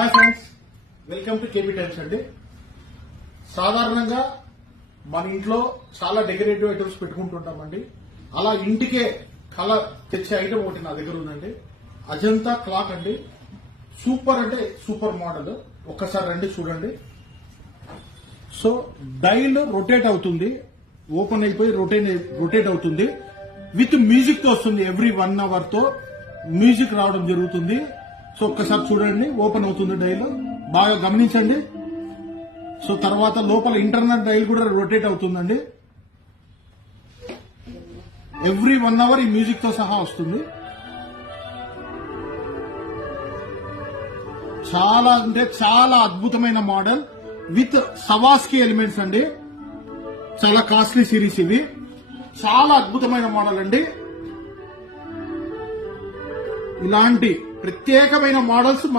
Hi friends, welcome to KB times అండి. సాధారణంగా మన ఇంట్లో చాలా డెకరేటివ్ ఐటమ్స్ పెట్టుకుంటుంటామండి. అలా ఇంటికే కలర్ తెచ్చే ఐటమ్ ఒకటి నా దగ్గర ఉందండి. అజంతా క్లాక్ అండి. సూపర్ అంటే సూపర్ మోడల్. ఒక్కసారి రండి చూడండి. సో డైల్ రొటేట్ అవుతుంది, ఓపెన్ అయిపోయి రొటేట్ అవుతుంది. విత్ మ్యూజిక్ తో వస్తుంది. ఎవ్రీ 1 hour తో మ్యూజిక్ రావడం జరుగుతుంది. సో ఒక్కసారి చూడండి, ఓపెన్ అవుతుంది డైల్, బాగా గమనించండి. సో తర్వాత లోపల ఇంటర్నల్ డైల్ కూడా రొటేట్ అవుతుందండి. ఎవ్రీ 1 hour ఈ మ్యూజిక్ తో సహా వస్తుంది. చాలా అంటే చాలా అద్భుతమైన మోడల్ విత్ సవాస్కి ఎలిమెంట్స్ అండి. చాలా కాస్ట్లీ సిరీస్ ఇవి. చాలా అద్భుతమైన మోడల్ అండి. ఇలాంటి ప్రత్యేకమైన మోడల్స్